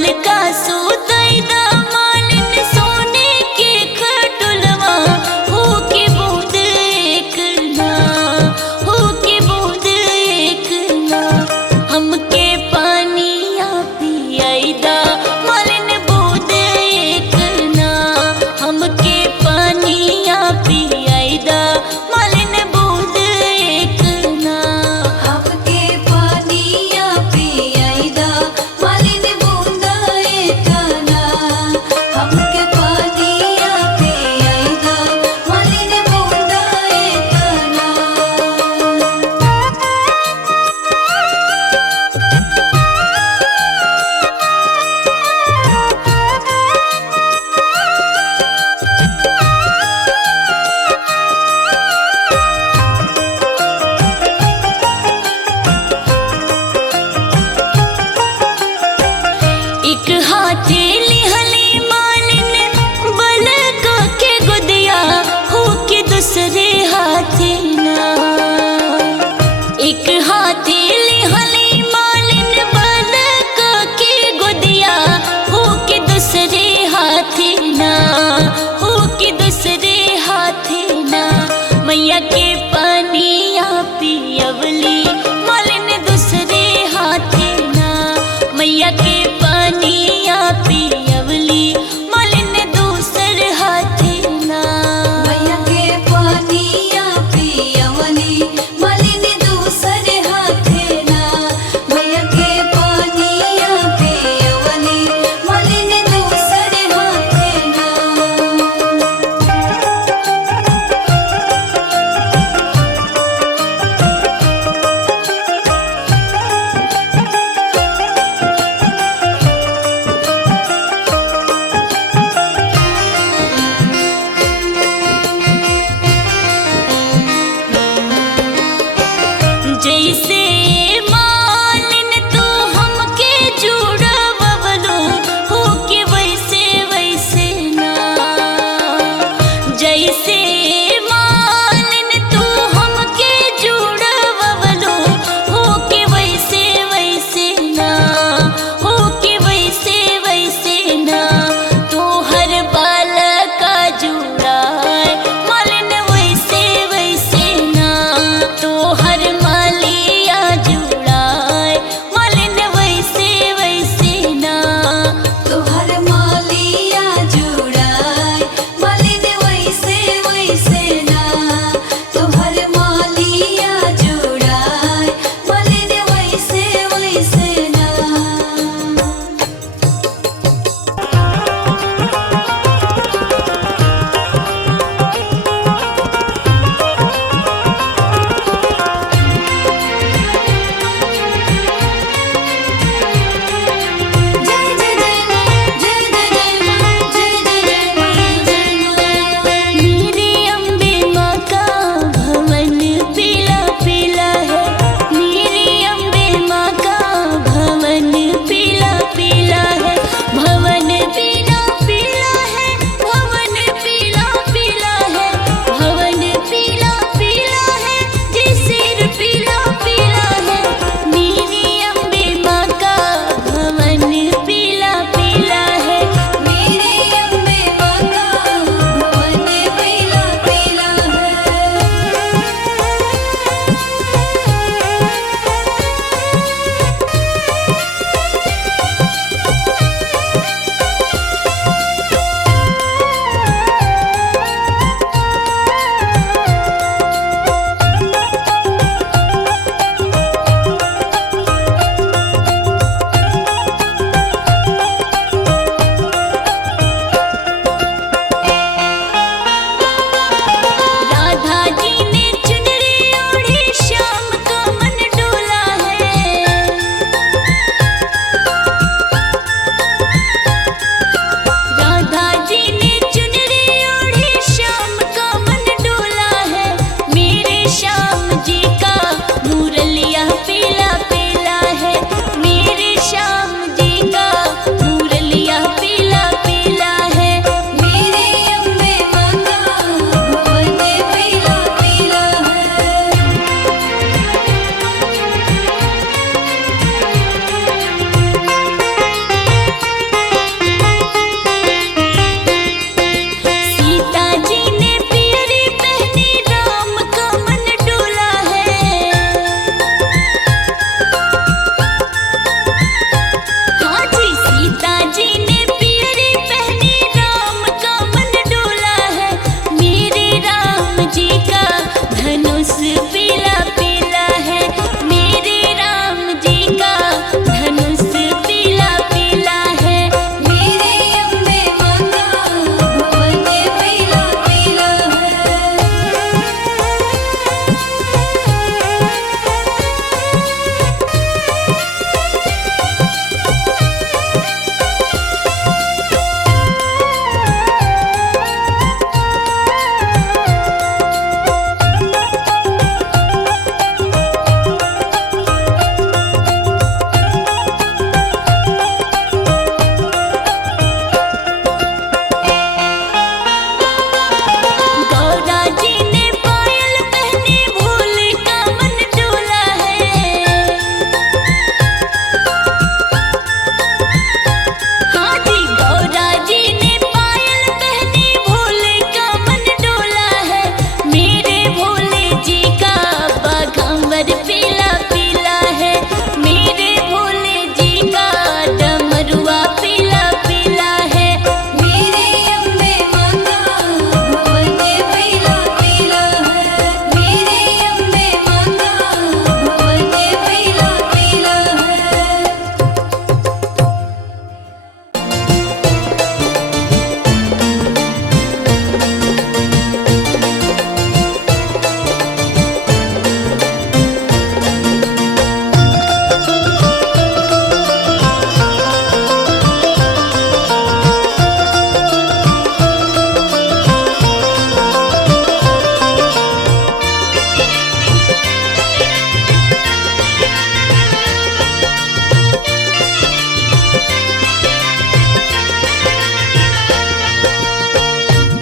मलका सुतैदा मालिन सोने के खटुलवा हो के बूंद एक ना, हो के बूंद एक ना। हमके पानिया पियाईदा मालिन बूंद एक ना, हमके पानिया पियाईदा मालिन बूंद एक ना। हमके पानिया पियाईदा मालिन बूंद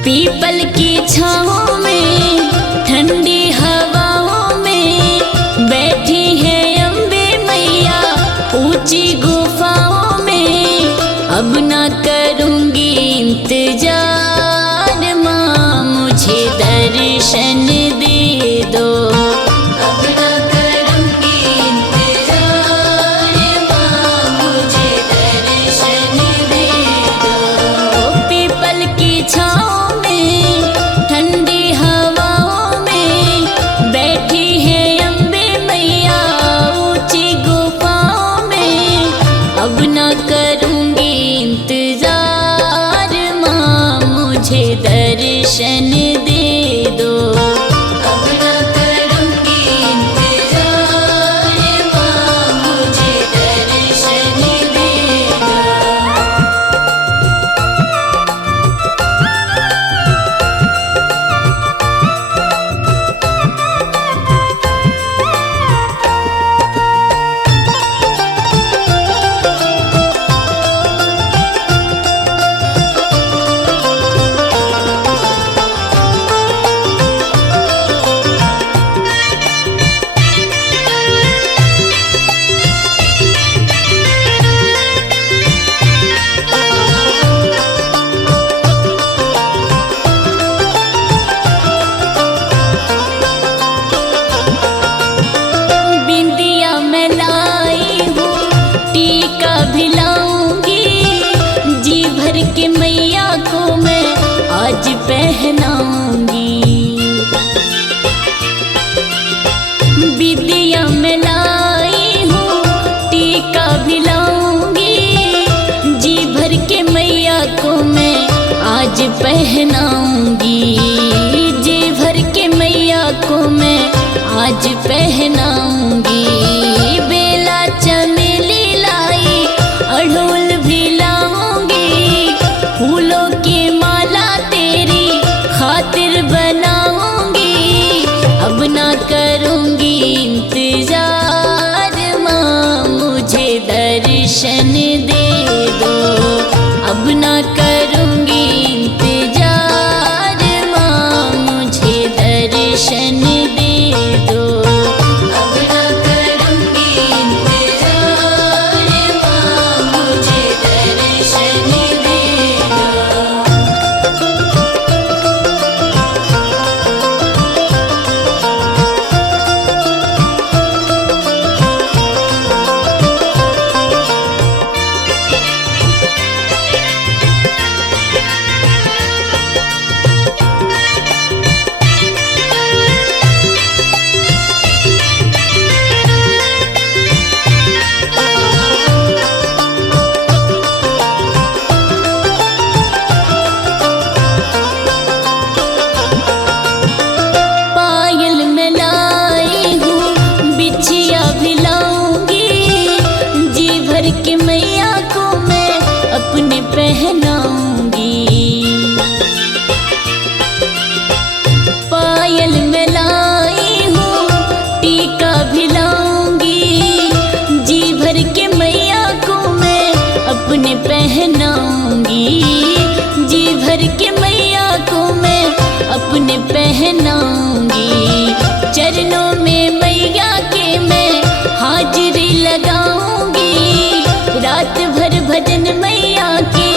पीपल की छाँव में ठंडी हवाओं में बैठी है अम्बे मैया ऊंची गुफाओं में। अब ना करूँगी इंतजार माँ मुझे दर्शन दे दो। अब ना करूँगी इंतजार माँ मुझे दर्शन दे दो। पीपल की छाँव में ठंडी हवाओं में बैठी है अम्बे मैया ऊंची गुफाओं में। अब ना करूँगी इंतजार माँ मुझे दर्शन दे दो। अब ना करूँगी इंतजार माँ मुझे दर्शन दे दो। बिंदिया मैं लाई हूँ टीका भी लाऊंगी जी भर के मैया को मैं आज पहनाऊंगी। बिंदिया मैं लाई हूँ टीका भी लाऊंगी जी भर के मैया को मैं आज पहनाऊंगी। जी भर के मैया को मैं आज पहनाऊंगी। बेला चमेली लाई अड़हुल भी लाऊंगी फूलों की माला तेरी खातिर बनाऊंगी। अब ना करूँगी इंतजार माँ मुझे दर्शन दे दो। अब ना करूँगी इंतजार माँ मुझे दर्शन दे दो। अब ना करूँगी इंतजार माँ मुझे दर्शन दे दो। पायल मैं लाई हूँ बिछिया भी लाऊंगी जी भर के मैया को मैं अपने पहनाऊंगी। पायल मैं लाई हूँ टीका भी लाऊंगी जी भर के मैया को मैं अपने पहनाऊंगी। जी भर के मैया को मैं अपने पहनाऊंगी। चरणों में मैया के मैं हाजिरी लगाऊंगी। रात भर भजन मैया के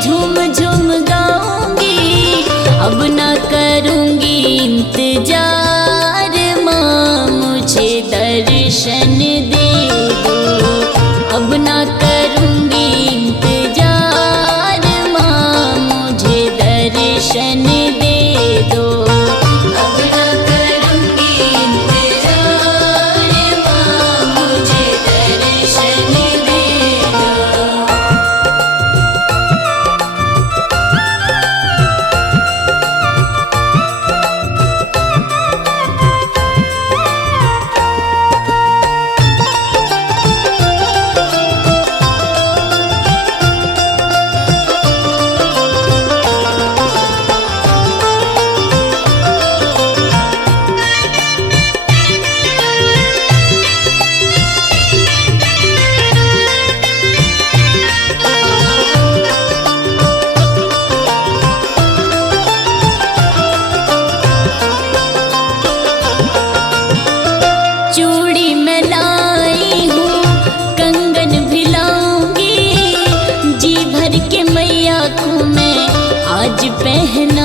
झूम झूम गाऊंगी। अब ना करूँगी इंतजार माँ मुझे दर्शन दे दो। अब ना करूँगी इंतजार माँ मुझे दर्शन दे दो। अब ना आज पहनाऊंगी।